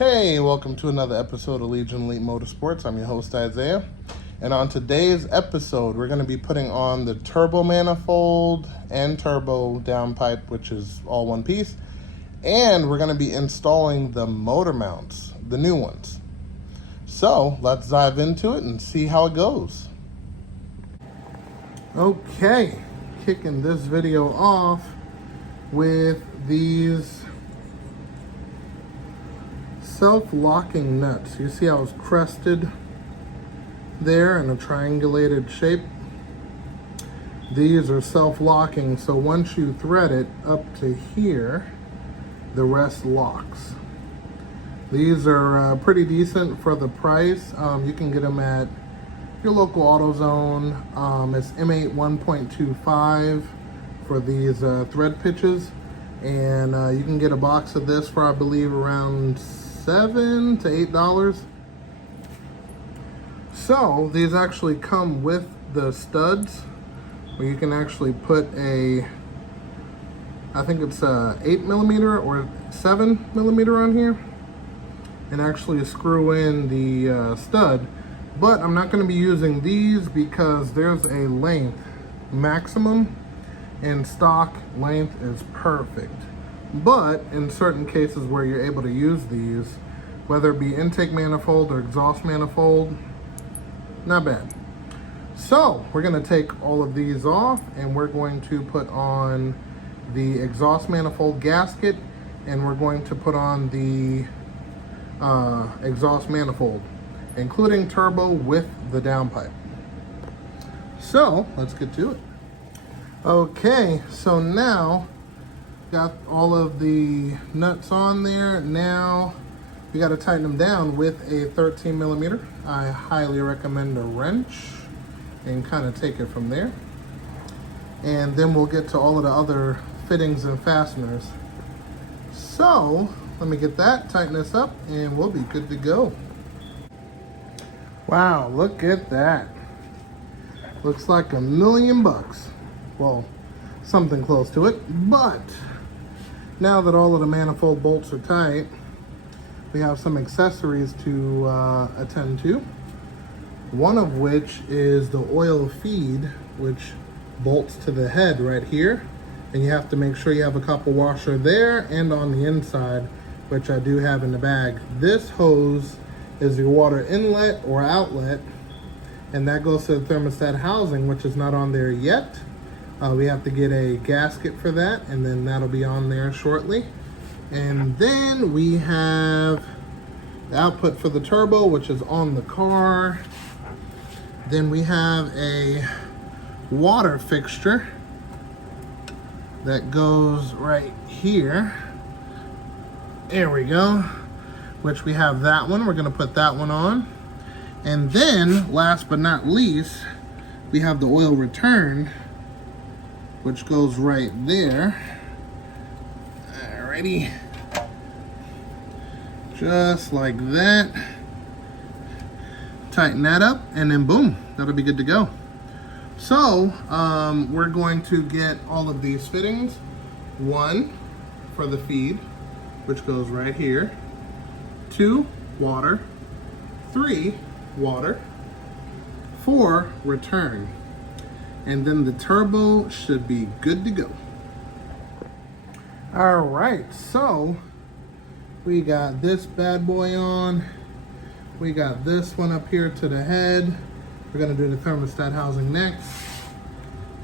Hey, welcome to another episode of Legion Elite Motorsports. I'm your host, Isaiah. And on today's episode, we're going to be putting on the turbo manifold and turbo downpipe, which is all one piece. And we're going to be installing the motor mounts, the new ones. So let's dive into it and see how it goes. Okay, kicking this video off with these self-locking nuts. You see how it's crested there in a triangulated shape? These are self-locking, so once you thread it up to here, the rest locks. These are pretty decent for the price. You can get them at your local AutoZone. It's M8 1.25 for these thread pitches, and you can get a box of this for, I believe, around $7 to $8. So these actually come with the studs, where you can actually put a, I think it's a 8mm or 7mm on here, and actually screw in the stud. But I'm not going to be using these because there's a length maximum, and stock length is perfect. But in certain cases where you're able to use these, whether it be intake manifold or exhaust manifold, not bad. So we're going to take all of these off, and we're going to put on the exhaust manifold gasket, and we're going to put on the exhaust manifold, including turbo with the downpipe. So let's get to it. Okay, so now got all of the nuts on there. Now we got to tighten them down with a 13mm. I highly recommend a wrench and kind of take it from there. And then we'll get to all of the other fittings and fasteners. So let me get that, tighten this up, and we'll be good to go. Wow, look at that. Looks like $1 million. Well, something close to it, but now that all of the manifold bolts are tight, we have some accessories to attend to. One of which is the oil feed, which bolts to the head right here. And you have to make sure you have a copper washer there and on the inside, which I do have in the bag. This hose is your water inlet or outlet, and that goes to the thermostat housing, which is not on there yet. We have to get a gasket for that, and then that'll be on there shortly. And then we have the output for the turbo, which is on the car. Then we have a water fixture that goes right here. There we go. Which we have that one. We're gonna put that one on. And then, last but not least, we have the oil return, which goes right there. Alrighty. Just like that. Tighten that up, and then boom, that'll be good to go. So, we're going to get all of these fittings. One for the feed, which goes right here. 2, water. 3, water. 4, return. And then the turbo should be good to go. All right, so we got this bad boy on. We got this one up here to the head. We're gonna do the thermostat housing next.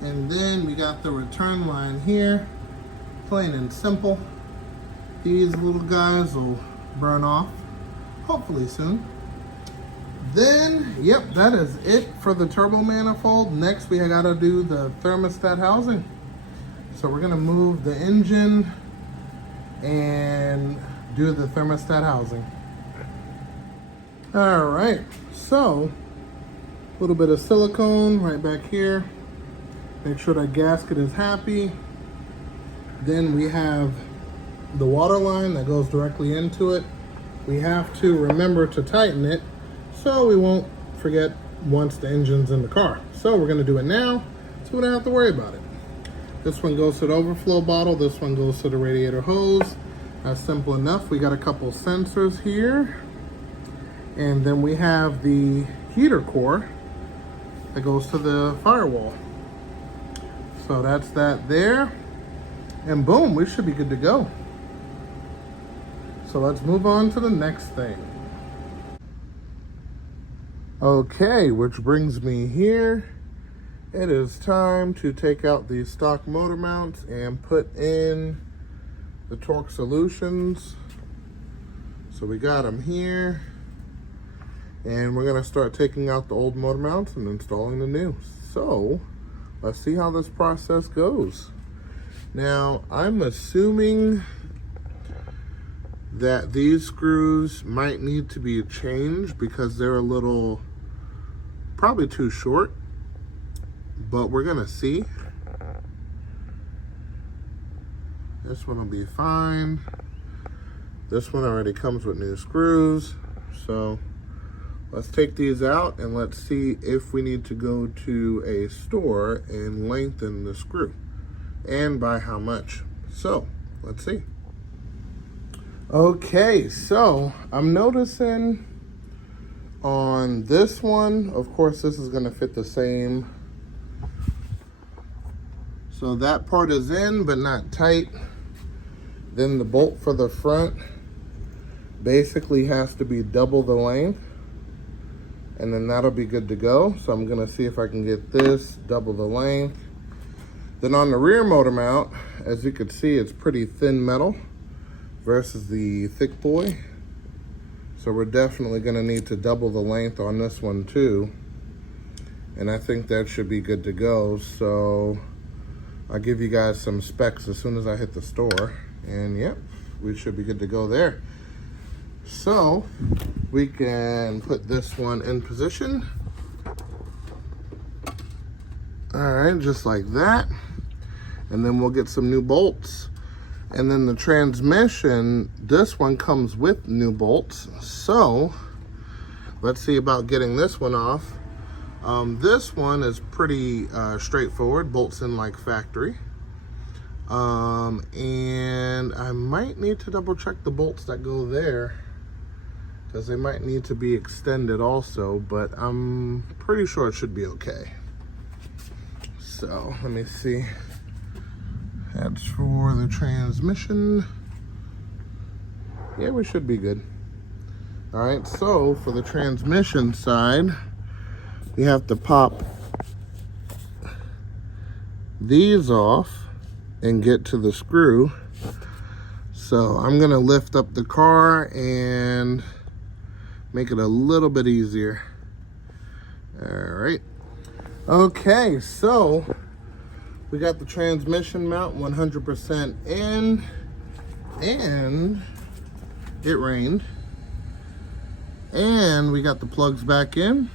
And then we got the return line here, plain and simple. These little guys will burn off, hopefully soon. Then, yep, that is it for the turbo manifold. Next, we gotta do the thermostat housing. So we're gonna move the engine and do the thermostat housing. All right, so a little bit of silicone right back here. Make sure that gasket is happy. Then we have the water line that goes directly into it. We have to remember to tighten it so we won't forget once the engine's in the car. So we're gonna do it now so we don't have to worry about it. This one goes to the overflow bottle. This one goes to the radiator hose. That's simple enough. We got a couple sensors here. And then we have the heater core that goes to the firewall. So that's that there. And boom, we should be good to go. So let's move on to the next thing. Okay, which brings me here. It is time to take out these stock motor mounts and put in the torque solutions. So we got them here. And we're gonna start taking out the old motor mounts and installing the new. So let's see how this process goes. Now, I'm assuming that these screws might need to be changed because they're a little, probably too short, but we're gonna see. This one will be fine. This one already comes with new screws. So let's take these out and let's see if we need to go to a store and lengthen the screw and by how much. So let's see. Okay, so I'm noticing on this one, of course, this is gonna fit the same. So that part is in, but not tight. Then the bolt for the front basically has to be double the length, and then that'll be good to go. So I'm gonna see if I can get this double the length. Then on the rear motor mount, as you can see, it's pretty thin metal versus the thick boy. So we're definitely gonna need to double the length on this one too. And I think that should be good to go. So I'll give you guys some specs as soon as I hit the store. And yep, we should be good to go there. So we can put this one in position. All right, just like that. And then we'll get some new bolts. And then the transmission, this one comes with new bolts. So let's see about getting this one off. This one is pretty straightforward, bolts in like factory. And I might need to double check the bolts that go there, because they might need to be extended also, but I'm pretty sure it should be okay. So let me see. That's for the transmission. Yeah, we should be good. All right, so for the transmission side, we have to pop these off and get to the screw. So I'm gonna lift up the car and make it a little bit easier. All right. Okay, so we got the transmission mount 100% in, and it rained. And we got the plugs back in.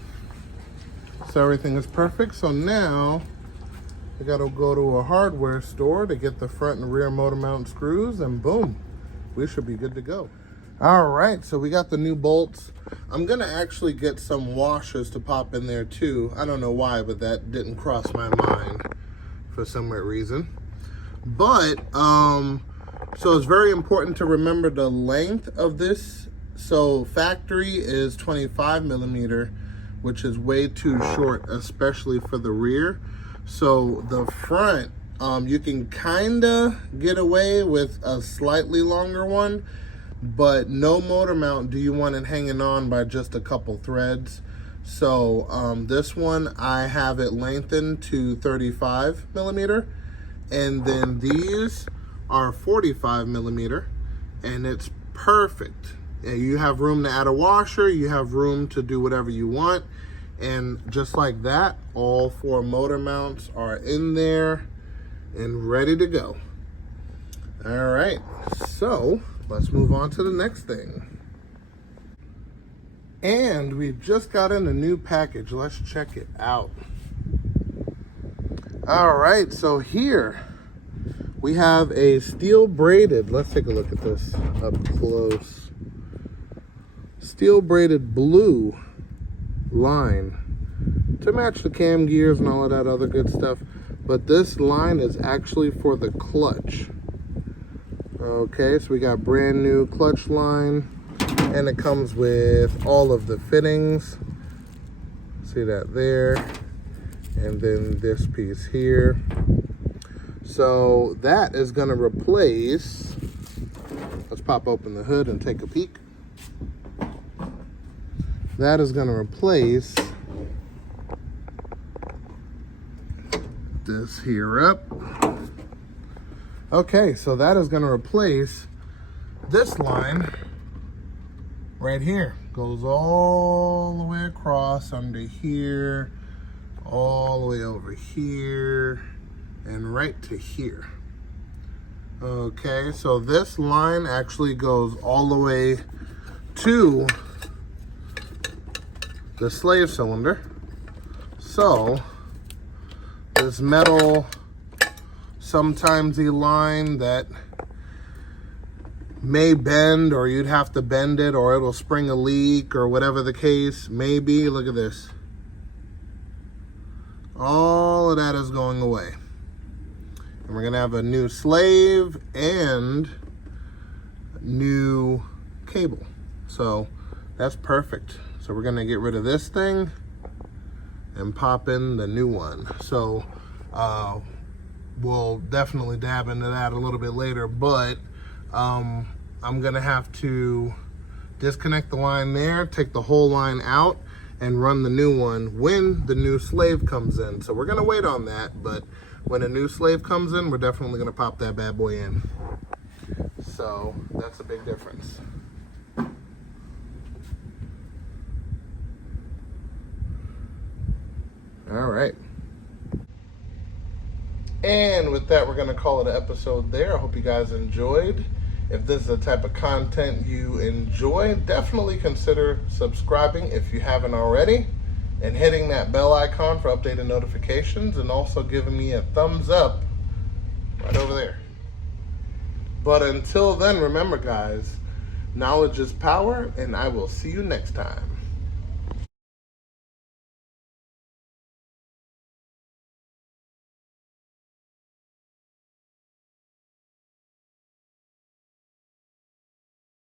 So everything is perfect. So now we gotta go to a hardware store to get the front and rear motor mount screws, and boom, we should be good to go. All right, so we got the new bolts. I'm gonna actually get some washers to pop in there too. I don't know why, but that didn't cross my mind for some weird reason. But, so it's very important to remember the length of this. So factory is 25 millimeter, which is way too short, especially for the rear. So the front, you can kinda get away with a slightly longer one, but no motor mount do you want it hanging on by just a couple threads. So this one, I have it lengthened to 35 millimeter, and then these are 45 millimeter, and it's perfect. You have room to add a washer, you have room to do whatever you want, and just like that, all 4 motor mounts are in there and ready to go. All right, so let's move on to the next thing. And we've just got in a new package. Let's check it out. All right, so here we have a steel braided, let's take a look at this up close. Steel braided blue line to match the cam gears and all of that other good stuff. But this line is actually for the clutch. Okay, so we got brand new clutch line, and it comes with all of the fittings. See that there, and then this piece here. So that is going to replace, let's pop open the hood and take a peek. That is going to replace this here up. Okay, so that is going to replace this line right here. Goes all the way across under here, all the way over here, and right to here. Okay, so this line actually goes all the way to the slave cylinder. So this metal, sometimes a line that may bend, or you'd have to bend it, or it'll spring a leak, or whatever the case may be. Look at this. All of that is going away. And we're gonna have a new slave and new cable. So that's perfect. So we're gonna get rid of this thing and pop in the new one. So we'll definitely dab into that a little bit later, but I'm gonna have to disconnect the line there, take the whole line out, and run the new one when the new slave comes in. So we're gonna wait on that, but when a new slave comes in, we're definitely gonna pop that bad boy in. So that's a big difference. All right. And with that, we're gonna call it an episode there. I hope you guys enjoyed. If this is the type of content you enjoy, definitely consider subscribing if you haven't already, and hitting that bell icon for updated notifications, and also giving me a thumbs up right over there. But until then, remember guys, knowledge is power, and I will see you next time.